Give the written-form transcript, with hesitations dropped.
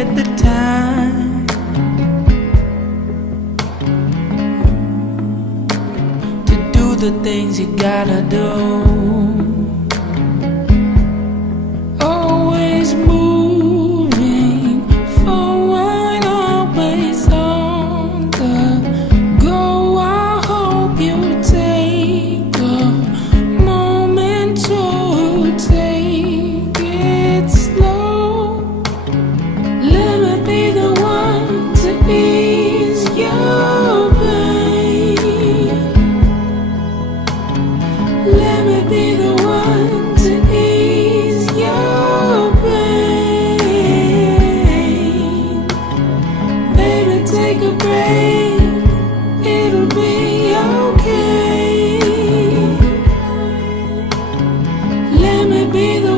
get the time to do the things you gotta do. Always moving forward, always on the go. I hope you take a moment to take it slow. Let me be the one to ease your pain. Let me be the one to ease your pain. Baby, take a break, it'll be okay. Let me be the